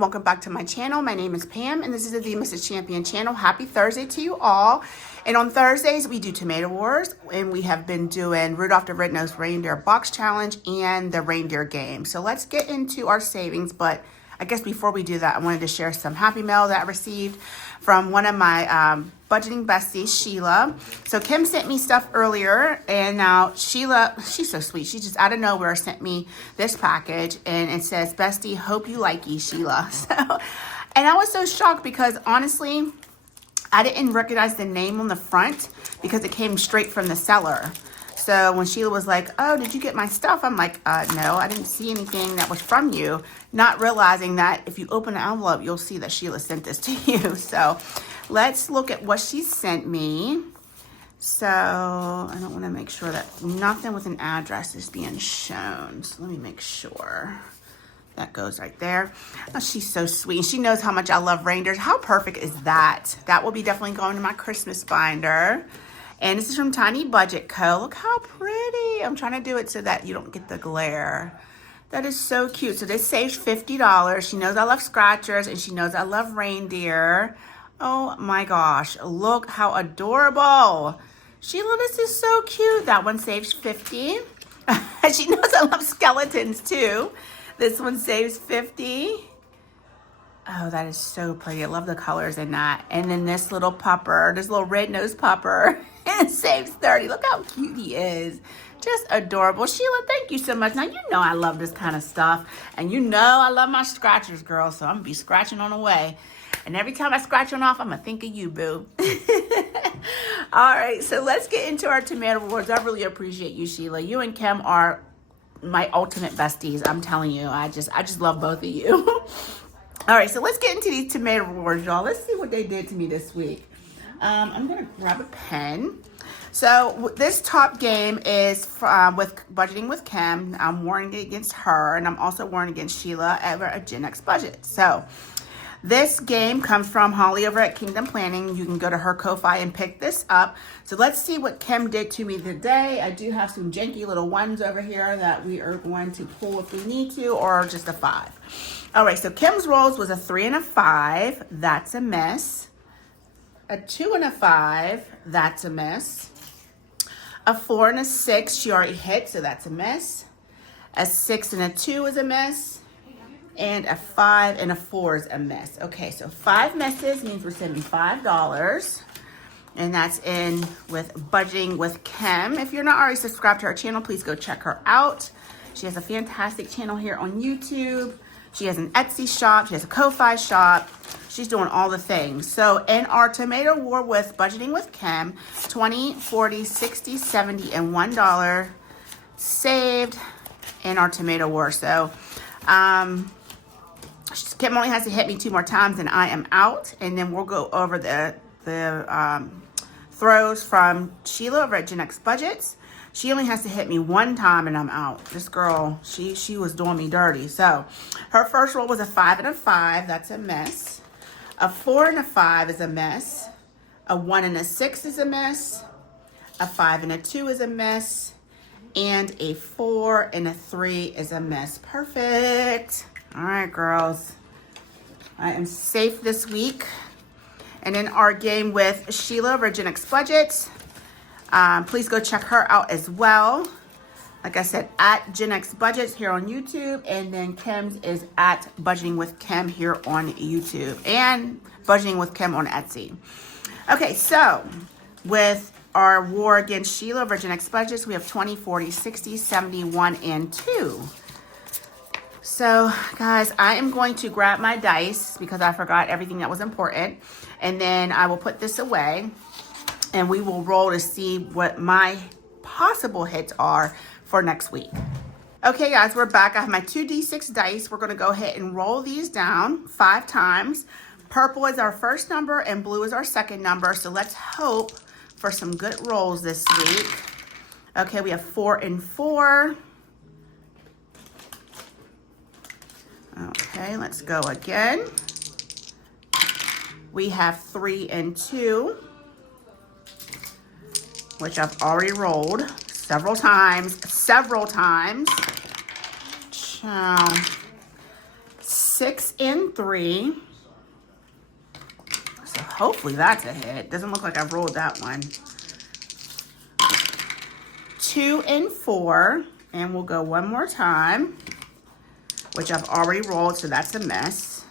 Welcome back to my channel. My name is Pam and this is the Mrs. Champion channel. Happy Thursday to you all. And on Thursdays we do Tomato Wars, and we have been doing Rudolph the Red-Nosed Reindeer box challenge and the reindeer game. So let's get into our savings, but I guess before we do that, I wanted to share some happy mail that I received from one of my budgeting besties, Sheila. So Kim sent me stuff earlier, and now Sheila, she's so sweet. She just out of nowhere sent me this package, and it says, "Bestie, hope you likey, Sheila." So, and I was so shocked because honestly, I didn't recognize the name on the front because it came straight from the seller. So when Sheila was like, "Oh, did you get my stuff?" I'm like, no, I didn't see anything that was from you. Not realizing that if you open the envelope, you'll see that Sheila sent this to you. So let's look at what she sent me. So I don't want to make sure that nothing with an address is being shown. So let me make sure. That goes right there. Oh, she's so sweet. She knows how much I love reindeers. How perfect is that? That will be definitely going to my Christmas binder. And this is from Tiny Budget Co. Look how pretty. I'm trying to do it so that you don't get the glare. That is so cute. So this saves $50. She knows I love scratchers and she knows I love reindeer. Oh my gosh. Look how adorable. Sheila, this is so cute. That one saves $50. She knows I love skeletons too. This one saves $50. Oh, that is so pretty. I love the colors in that. And then this little pupper, this little red-nosed pupper, it saves $30. Look how cute he is. Just adorable. Sheila, thank you so much. Now, you know I love this kind of stuff. And you know I love my scratchers, girl. So I'm going to be scratching on away. And every time I scratch one off, I'm going to think of you, boo. All right, so let's get into our tomato awards. I really appreciate you, Sheila. You and Kim are my ultimate besties. I'm telling you, I just love both of you. All right, so let's get into these tomato awards, y'all. Let's see what they did to me this week. I'm going to grab a pen. So this top game is with Budgeting with Kim. I'm warning against her, and I'm also warning against Sheila over a Gen X budget. So this game comes from Holly over at Kingdom Planning. You can go to her Ko-Fi and pick this up. So let's see what Kim did to me today. I do have some janky little ones over here that we are going to pull if we need to, or just a 5. All right, so Kim's rolls was a 3 and a 5. That's a miss. A 2 and a 5. That's a miss. A 4 and a 6. She already hit, so that's a miss. A 6 and a 2 is a miss. And a 5 and a 4 is a miss. Okay, so 5 misses means we're sending $5. And that's in with Budgeting with Kim. If you're not already subscribed to her channel, please go check her out. She has a fantastic channel here on YouTube. She has an Etsy shop. She has a Ko-Fi shop. She's doing all the things. So in our tomato war with Budgeting with Kim, 20, 40, 60, 70, and $1 saved in our tomato war. So Kim only has to hit me 2 more times and I am out. And then we'll go over the throws from Sheila over at Gen X Budgets. She only has to hit me 1 time and I'm out. This girl, she was doing me dirty. So her first roll was a 5 and a 5. That's a miss. A 4 and a 5 is a miss. A 1 and a 6 is a miss. A 5 and a 2 is a miss. And a 4 and a 3 is a miss. Perfect. All right, girls. I am safe this week. And in our game with Sheila over Gen X Budgets, please go check her out as well. Like I said, at Gen X Budgets here on YouTube. And then Kim's is at Budgeting with Kim here on YouTube. And Budgeting with Kim on Etsy. Okay, so with our war against Sheila over Gen X Budgets, we have 20, 40, 60, 71, and 2. So, guys, I am going to grab my dice because I forgot everything that was important. And then I will put this away. And we will roll to see what my possible hits are for next week. Okay, guys, we're back. I have my 2d6 dice. We're going to go ahead and roll these down 5 times. Purple is our first number and blue is our second number. So let's hope for some good rolls this week. Okay, we have 4 and 4. Okay, let's go again. We have 3 and 2. Which I've already rolled several times. 6 and 3. So hopefully that's a hit. Doesn't look like I've rolled that one. 2 and 4. And we'll go one more time, which I've already rolled, so that's a miss.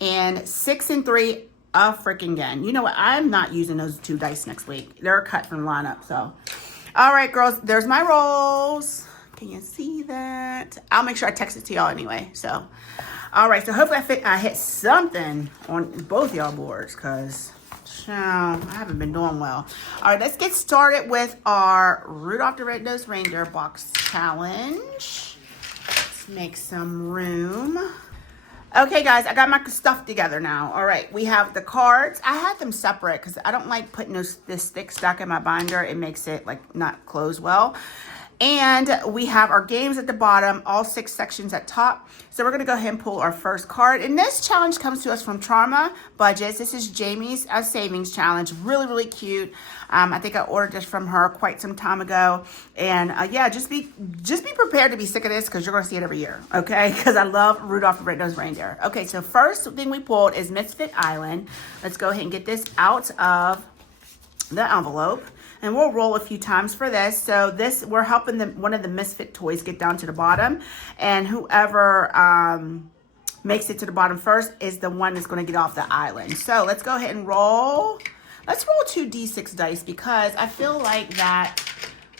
And 6 and 3, a freaking again. You know what? I'm not using those 2 dice next week. They're cut from the lineup, so. All right, girls, there's my rolls. Can you see that? I'll make sure I text it to y'all anyway, so. All right, so hopefully I hit something on both y'all boards, because I haven't been doing well. All right, let's get started with our Rudolph the Red-Nosed Reindeer box challenge. Let's make some room. Okay, guys, I got my stuff together now. All right, we have the cards. I had them separate because I don't like putting this thick stack in my binder. It makes it like not close well. And we have our games at the bottom, all 6 sections at top. So we're going to go ahead and pull our first card. And this challenge comes to us from Trauma Budgets. This is Jamie's savings challenge. Really, really cute. I think I ordered this from her quite some time ago. And yeah, just be prepared to be sick of this because you're going to see it every year. Okay? Because I love Rudolph the Red-Nosed Reindeer. Okay, so first thing we pulled is Misfit Island. Let's go ahead and get this out of the envelope. And we'll roll a few times for this. So this, we're helping one of the Misfit toys get down to the bottom. And whoever makes it to the bottom first is the one that's going to get off the island. So let's go ahead and roll. Let's roll 2 D6 dice because I feel like that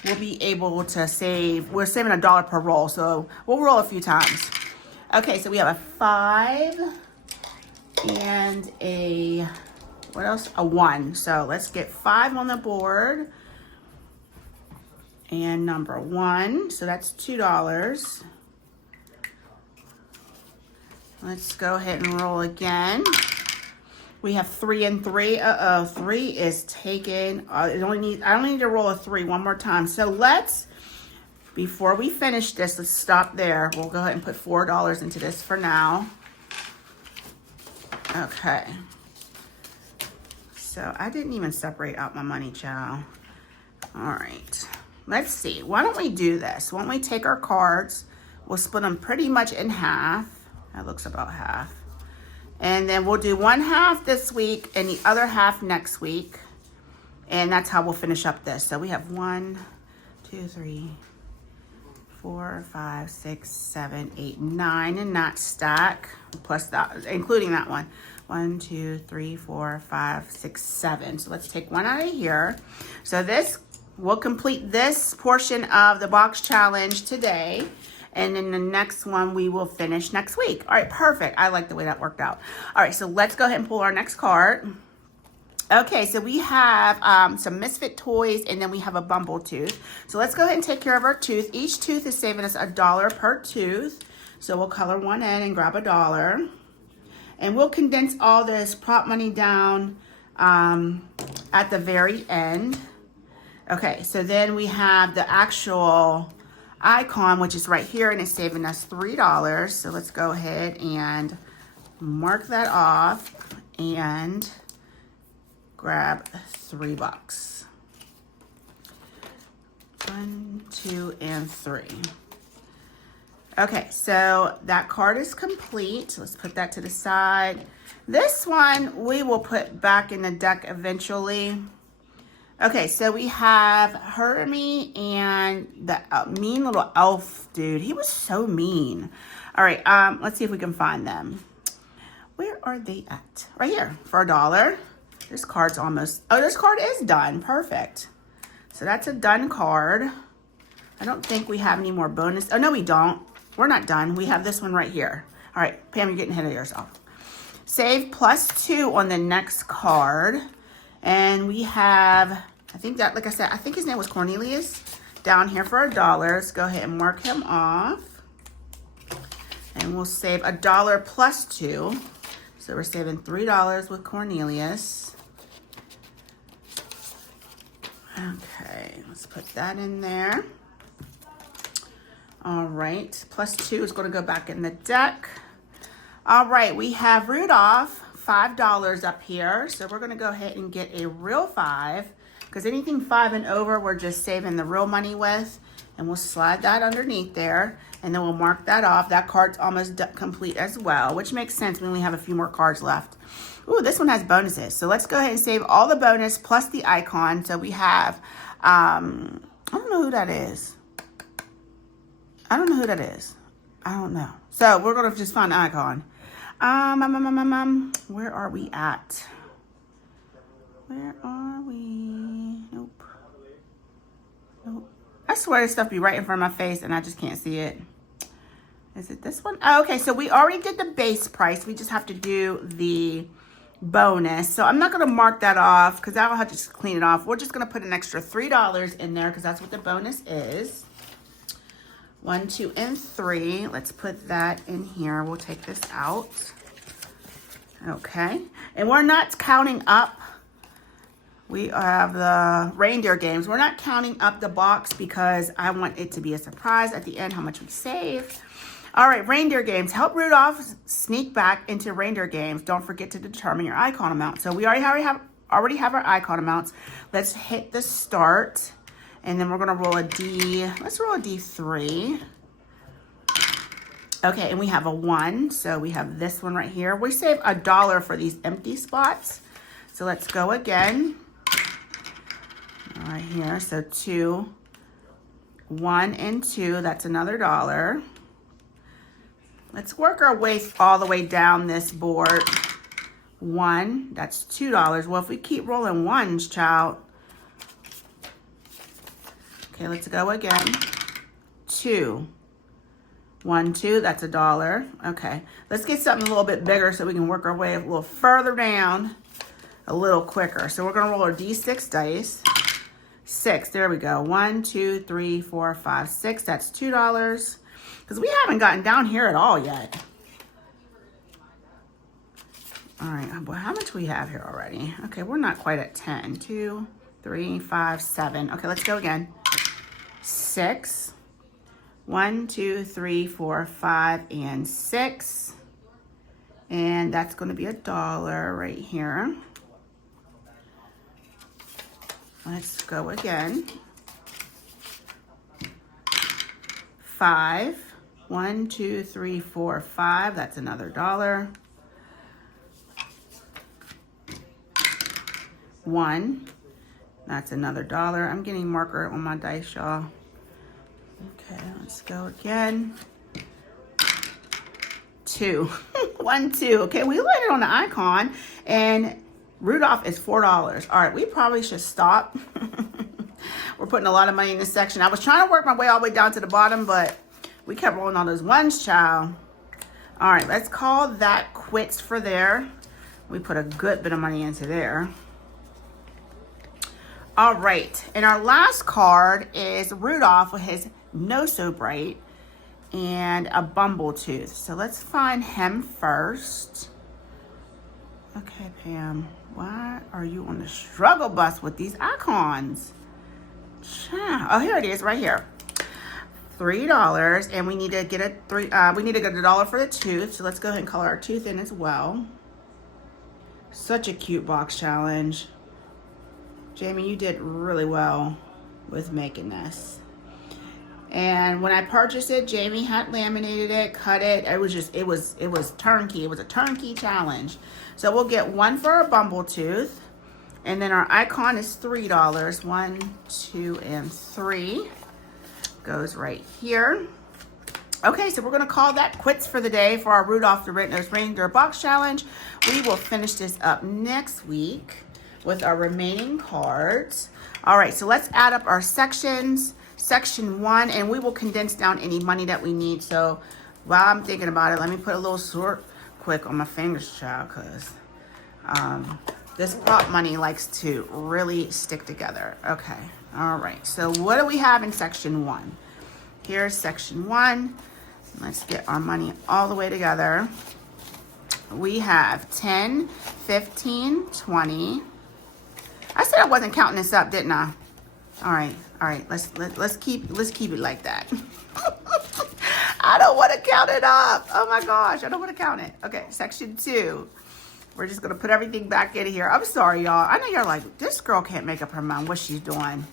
we'll be able to save. We're saving $1 per roll. So we'll roll a few times. Okay, so we have a 5 and a... what else? A 1. So let's get 5 on the board. And number 1. So that's $2. Let's go ahead and roll again. We have 3 and 3. 3 is taken. I only need to roll a 3 one more time. So let's, before we finish this, let's stop there. We'll go ahead and put $4 into this for now. Okay. So I didn't even separate out my money, child. All right, let's see. Why don't we do this? Why don't we take our cards? We'll split them pretty much in half. That looks about half. And then we'll do 1/2 this week and the other half next week. And that's how we'll finish up this. So we have 1, 2, 3, 4, 5, 6, 7, 8, 9 in that stack, plus that, including that one. 1, 2, 3, 4, 5, 6, 7. So let's take 1 out of here. So this will complete this portion of the box challenge today. And then the next one we will finish next week. All right, perfect. I like the way that worked out. All right, so let's go ahead and pull our next card. Okay, so we have some Misfit toys, and then we have a Bumble tooth. So let's go ahead and take care of our tooth. Each tooth is saving us $1 per tooth. So we'll color one in and grab $1. And we'll condense all this prop money down at the very end. Okay, so then we have the actual icon, which is right here, and it's saving us $3. So let's go ahead and mark that off and grab $3. 1, 2, and 3. Okay, so that card is complete. Let's put that to the side. This one we will put back in the deck eventually. Okay, so we have Hermie and the mean little elf dude. He was so mean. All right, let's see if we can find them. Where are they at? Right here for $1. This card's almost, oh, this card is done. Perfect. So that's a done card. I don't think we have any more bonus. Oh, no, we don't. We're not done. We have this one right here. All right, Pam, you're getting ahead of yourself. Save +2 on the next card. And we have, I think that, like I said, I think his name was Cornelius, down here for $1. Let's go ahead and mark him off. And we'll save $1 +2. So we're saving $3 with Cornelius. Okay, let's put that in there. All right, +2 is going to go back in the deck. All right, we have Rudolph, $5 up here. So we're going to go ahead and get a real 5, because anything 5 and over, we're just saving the real money with. And we'll slide that underneath there. And then we'll mark that off. That card's almost complete as well, which makes sense. We only have a few more cards left. Ooh, this one has bonuses. So let's go ahead and save all the bonus plus the icon. So we have, I don't know who that is. I don't know who that is. I don't know. So we're going to just find the icon. Where are we at? Where are we? Nope. Nope. I swear this stuff be right in front of my face and I just can't see it. Is it this one? Oh, okay, so we already did the base price. We just have to do the bonus. So I'm not going to mark that off because I'll have to just clean it off. We're just going to put an extra $3 in there because that's what the bonus is. 1, 2, and 3. Let's put that in here. We'll take this out. Okay. And we're not counting up. We have the reindeer games. We're not counting up the box because I want it to be a surprise at the end how much we save. All right, reindeer games. Help Rudolph sneak back into reindeer games. Don't forget to determine your icon amount. So we already have our icon amounts. Let's hit the start. And then we're going to roll a D. Let's roll a D3. Okay, and we have a 1. So we have this one right here. We save $1 for these empty spots. So let's go again. All right here. So 2, 1, and 2. That's another $1. Let's work our way all the way down this board. 1, that's $2. Well, if we keep rolling ones, child. Okay, let's go again. 2, 1, 2, that's $1. Okay, let's get something a little bit bigger so we can work our way a little further down a little quicker. So we're gonna roll our D6 dice. 6, there we go. 1, 2, 3, 4, 5, 6, that's $2. Because we haven't gotten down here at all yet. All right, well, how much we have here already? Okay, we're not quite at 10. 2, 3, 5, 7. Okay, let's go again. 6. 1, 2, 3, 4, 5, and 6. And that's going to be $1 right here. Let's go again. 5. 1, 2, 3, 4, 5. That's another $1. 1. That's another $1. I'm getting marker on my dice, y'all. Okay, let's go again. 2. 1, 2. Okay, we landed on the icon, and Rudolph is $4. All right, we probably should stop. We're putting a lot of money in this section. I was trying to work my way all the way down to the bottom, but we kept rolling all those ones, child. All right, let's call that quits for there. We put a good bit of money into there. All right, and our last card is Rudolph with his nose so bright and a bumble tooth. So let's find him first. Okay, Pam, why are you on the struggle bus with these icons? Oh, here it is, right here. $3, and we need to get we need to get $1 for the tooth. So let's go ahead and color our tooth in as well. Such a cute box challenge. Jamie, you did really well with making this. And when I purchased it, Jamie had laminated it, cut it. It was turnkey. It was a turnkey challenge. So we'll get 1 for our bumble tooth. And then our icon is $3. 1, 2, and 3. Goes right here. Okay, so we're going to call that quits for the day for our Rudolph the Red-Nosed Reindeer box challenge. We will finish this up next week with our remaining cards. All right, so let's add up our sections. Section 1, and we will condense down any money that we need. So while I'm thinking about it, let me put a little sort quick on my fingers, child, because this prop money likes to really stick together. Okay, all right. So what do we have in section 1? Here's section 1. Let's get our money all the way together. We have 10, 15, 20. I said I wasn't counting this up, didn't I? All right. Let's keep it like that. I don't want to count it up. Oh my gosh, I don't want to count it. Okay, section 2. We're just gonna put everything back in here. I'm sorry, y'all. I know you're like, this girl can't make up her mind what she's doing.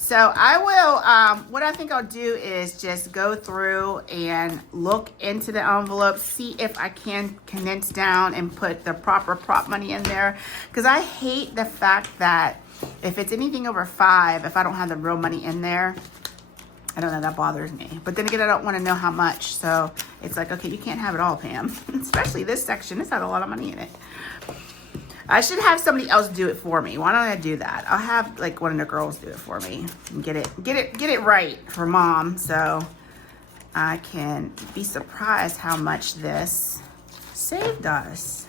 So I will, what I think I'll do is just go through and look into the envelope, see if I can condense down and put the proper prop money in there. Because I hate the fact that if it's anything over $5, if I don't have the real money in there, I don't know, that bothers me. But then again, I don't want to know how much. So it's like, okay, you can't have it all, Pam. Especially this section. This had a lot of money in it. I should have somebody else do it for me. Why don't I do that? I'll have like one of the girls do it for me and get it right for mom, so I can be surprised how much this saved us.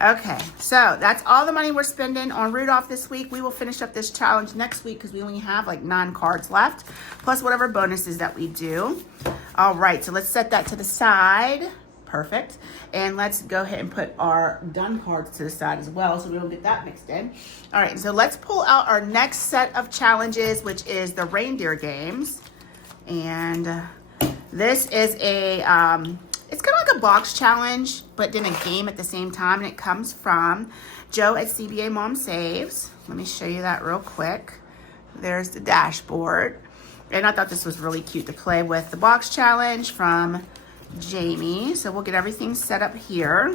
Okay, so that's all the money we're spending on Rudolph this week. We will finish up this challenge next week because we only have like 9 cards left, plus whatever bonuses that we do. All right, so let's set that to the side. Perfect. And let's go ahead and put our done cards to the side as well so we don't get that mixed in. All right, so let's pull out our next set of challenges, which is the reindeer games. And this is a, it's kind of like a box challenge, but then a game at the same time. And it comes from Joe at CBA Mom Saves. Let me show you that real quick. There's the dashboard. And I thought this was really cute to play with. The box challenge from Jamie. So we'll get everything set up here.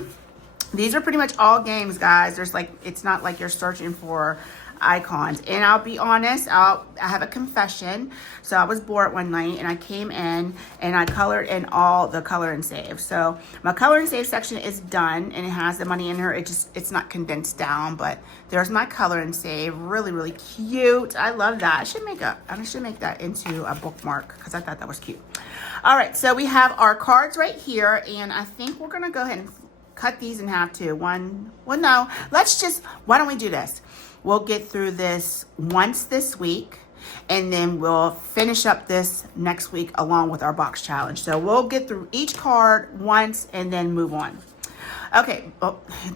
These are pretty much all games, guys. There's like, it's not like you're searching for icons. And I'll be honest, I have a confession. So I was bored one night and I came in and I colored in all the color and save. So my color and save section is done and it has the money in here. It's not condensed down, but there's my color and save. Really, really cute. I love that. I should make that into a bookmark because I thought that was cute. All right, so we have our cards right here, and I think we're gonna go ahead and cut these in half too. Why don't we do this? We'll get through this once this week, and then we'll finish up this next week along with our box challenge. So we'll get through each card once and then move on. Okay,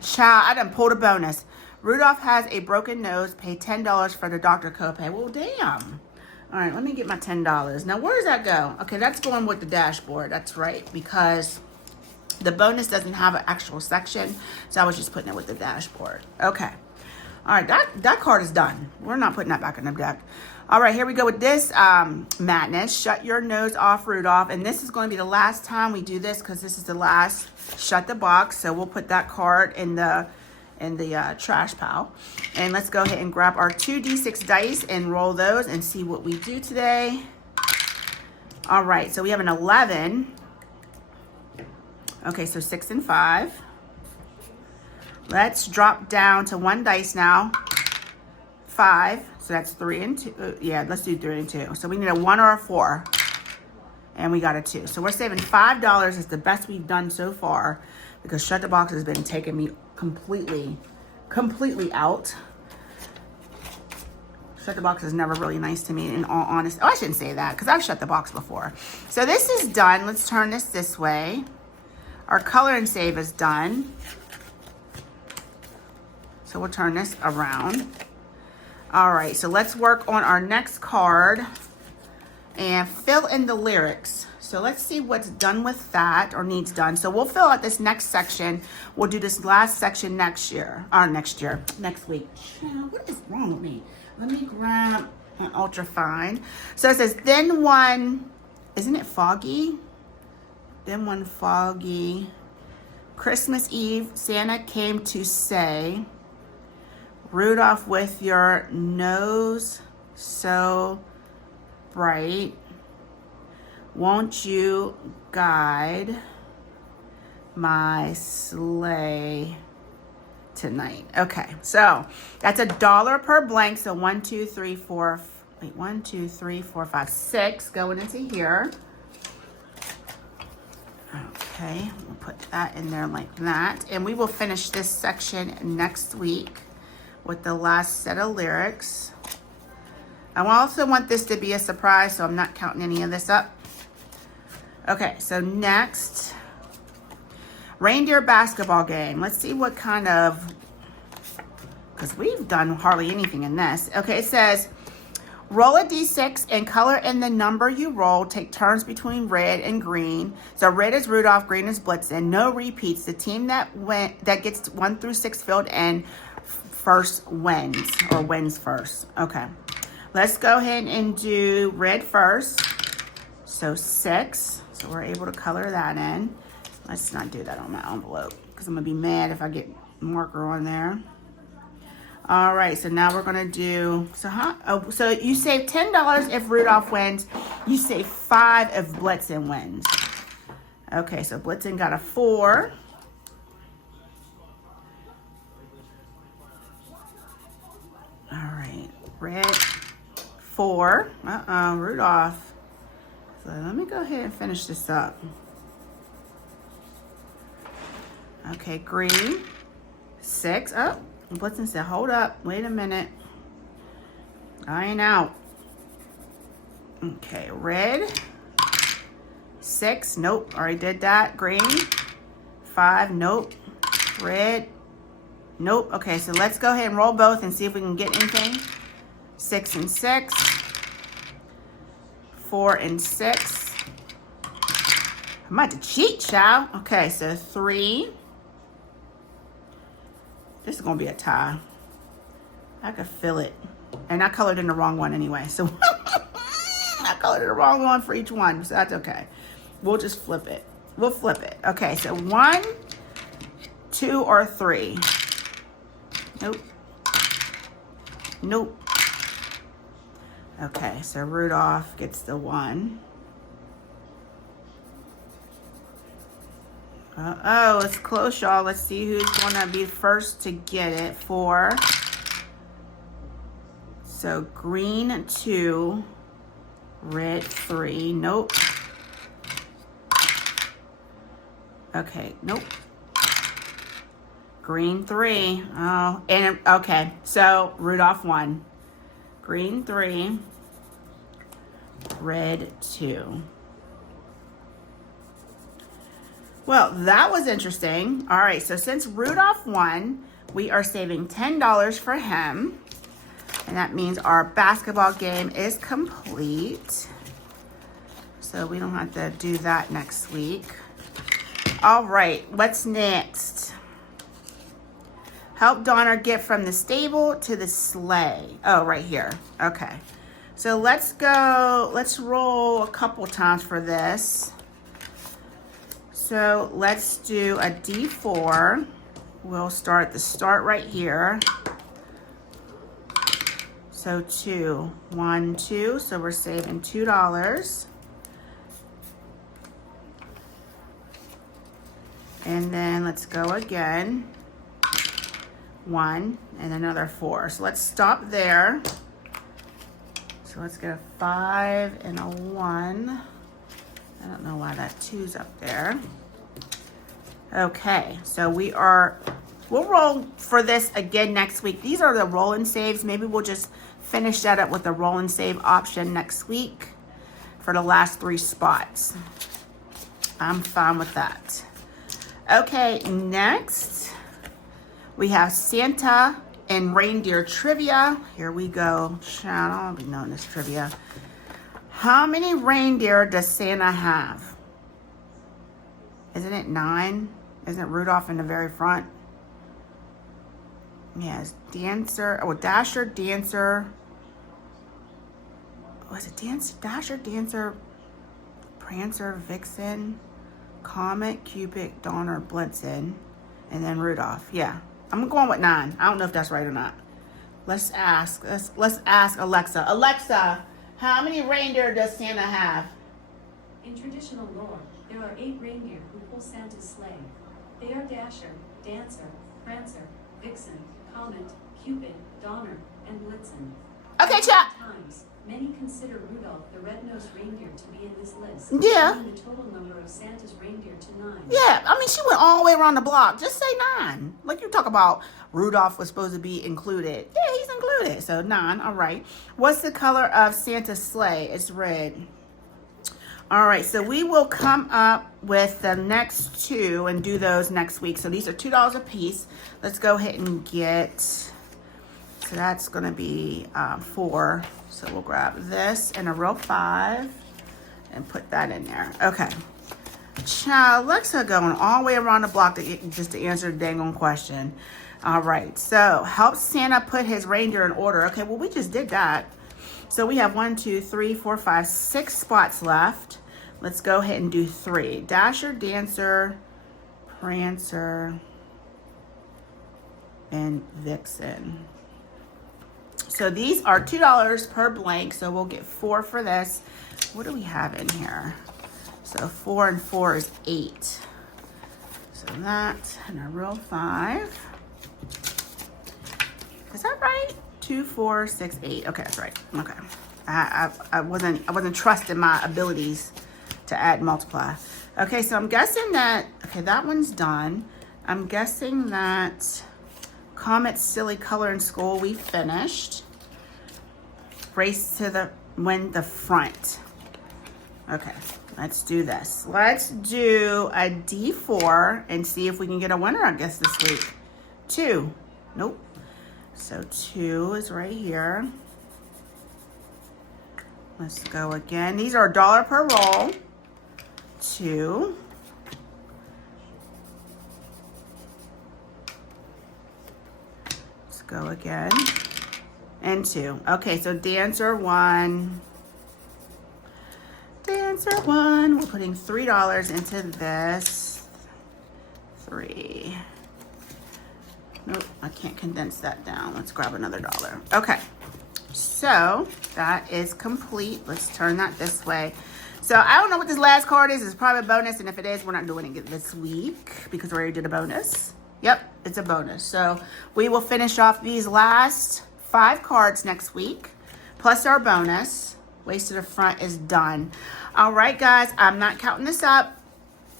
child, I done pulled a bonus. Rudolph has a broken nose, pay $10 for the doctor copay. Well, damn. All right, let me get my $10. Now, where does that go? Okay, that's going with the dashboard. That's right, because the bonus doesn't have an actual section, so I was just putting it with the dashboard. Okay. All right, that card is done. We're not putting that back in the deck. All right, here we go with this madness. Shut your nose off, Rudolph. And this is going to be the last time we do this because this is the last shut the box. So we'll put that card in the trash pile. And let's go ahead and grab our 2d6 dice and roll those and see what we do today. All right, so we have an 11. Okay, so 6 and 5. Let's drop down to 1 dice now. 5, so that's 3 and 2. Yeah, let's do 3 and 2. So we need a 1 or a 4. And we got a 2. So we're saving $5. It's the best we've done so far because Shut the Box has been taking me completely out. Shut the Box is never really nice to me, in all honesty. Oh, I shouldn't say that because I've shut the box before. So this is done. Let's turn this way. Our color and save is done. So we'll turn this around. All right, so let's work on our next card and fill in the lyrics. So let's see what's done with that or needs done. So we'll fill out this next section. We'll do this last section next week. What is wrong with me? Let me grab an ultra fine. So it says, then one, isn't it foggy? Then one foggy Christmas Eve, Santa came to say, Rudolph, with your nose so bright, won't you guide my sleigh tonight? Okay, so that's $1 per blank. So 1, 2, 3, 4, 5, 6 going into here. Okay, we'll put that in there like that. And we will finish this section next week with the last set of lyrics. I also want this to be a surprise, so I'm not counting any of this up. Okay, so next, reindeer basketball game. Let's see what kind of, because we've done hardly anything in this. Okay, it says, roll a d6 and color in the number you roll. Take turns between red and green. So red is Rudolph, green is Blitzen. No repeats. The team that gets 1 through 6 filled in first wins, or wins first. Okay. Let's go ahead and do red first. So 6. So we're able to color that in. Let's not do that on my envelope because I'm going to be mad if I get marker on there. All right, so now we're going to do, so you save $10 if Rudolph wins. You save 5 if Blitzen wins. Okay, so Blitzen got a 4. All right, red 4. Rudolph. So let me go ahead and finish this up. Okay, green 6. Oh, Blitzen said, hold up, wait a minute. I ain't out. Okay, red 6. Nope, already did that. Green 5. Nope. Red. Nope. Okay, so let's go ahead and roll both and see if we can get anything. 6 and 6. 4 and 6. I'm about to cheat, child. Okay, so 3. This is going to be a tie. I could feel it. And I colored in the wrong one anyway. So I colored in the wrong one for each one. So that's okay. We'll just flip it. We'll flip it. Okay, so 1, 2, or 3. Nope. Nope. Okay, so Rudolph gets the 1. Uh-oh, it's close, y'all. Let's see who's going to be first to get it. 4. So green 2, red 3. Nope. Okay, nope. Green 3. Oh, and okay. So Rudolph won. Green 3, red 2. Well, that was interesting. All right, so since Rudolph won, we are saving $10 for him. And that means our basketball game is complete. So we don't have to do that next week. All right, what's next? Help Donner get from the stable to the sleigh. Oh, right here. Okay. So let's go. Let's roll a couple times for this. So let's do a D4. We'll start the start right here. So 2, 1, 2. So we're saving $2. And then let's go again. 1 and another 4. So let's stop there. So let's get a 5 and a 1. I don't know why that 2's up there. Okay, so we'll roll for this again next week. These are the roll and saves. Maybe we'll just finish that up with the roll and save option next week for the last 3 spots. I'm fine with that. Okay, next we have Santa and Reindeer trivia. Here we go. I'll be knowing this trivia. How many reindeer does Santa have? Isn't it 9? Isn't Rudolph in the very front? Yes, Dasher, Dancer. Was it Dasher, Dancer, Prancer, Vixen, Comet, Cupid, Donner, Blitzen, and then Rudolph. Yeah, I'm going with 9. I don't know if that's right or not. Let's ask Alexa. Alexa, how many reindeer does Santa have? In traditional lore, there are 8 reindeer who pull Santa's sleigh. They are Dasher, Dancer, Prancer, Vixen, Comet, Cupid, Donner, and Blitzen. Okay, chat. Times, many consider Rudolph the red-nosed reindeer to be in this list. Yeah. Bringing the total number of Santa's reindeer to 9. Yeah, I mean, she went all the way around the block. Just say 9. Like you talk about Rudolph was supposed to be included. Yeah, he's included. So 9, all right. What's the color of Santa's sleigh? It's red. All right, so we will come up with the next 2 and do those next week. So these are $2 a piece. Let's go ahead and get, so that's gonna be 4. So we'll grab this and a real 5 and put that in there. Okay. Child, Alexa going all the way around the block just to answer the dang on question. All right, so help Santa put his reindeer in order. Okay, well, we just did that. So we have 1, 2, 3, 4, 5, 6 spots left. Let's go ahead and do 3. Dasher, Dancer, Prancer, and Vixen. So these are $2 per blank, so we'll get 4 for this. What do we have in here? So 4 and 4 is 8. So that and a real 5. Is that right? 2, 4, 6, 8. Okay, that's right. Okay. I wasn't trusting my abilities to add and multiply. Okay, so I'm guessing that, okay, that one's done. I'm guessing that Comet's Silly Color in School, we finished. Race to win the front. Okay, let's do this. Let's do a D4 and see if we can get a winner, I guess, this week. 2. Nope. So 2 is right here. Let's go again. These are $1 per roll. 2. Let's go again. And 2. Okay, so Dancer 1. Dancer 1. We're putting $3 into this. 3. Nope, I can't condense that down. Let's grab another $1. Okay, so that is complete. Let's turn that this way. So I don't know what this last card is. It's probably a bonus, and if it is, we're not doing it this week because we already did a bonus. Yep, it's a bonus. So we will finish off these last 5 cards next week, plus our bonus. Waist to the front is done. All right, guys, I'm not counting this up.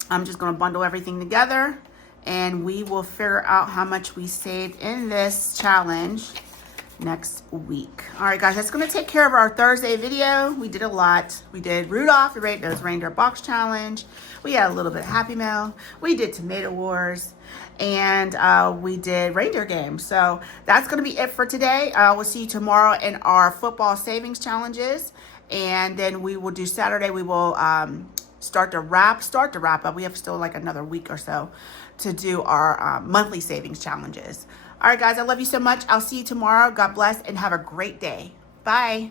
I'm just going to bundle everything together, and we will figure out how much we saved in this challenge next week. All right, guys, that's going to take care of our Thursday video. We did a lot. We did Rudolph the Red-Nosed Reindeer Box Challenge. We had a little bit of Happy Mail. We did Tomato Wars. And we did Reindeer Games. So that's going to be it for today. We'll see you tomorrow in our football savings challenges. And then we will do Saturday. We will start to wrap up. We have still like another week or so to do our monthly savings challenges. All right, guys, I love you so much. I'll see you tomorrow. God bless and have a great day. Bye.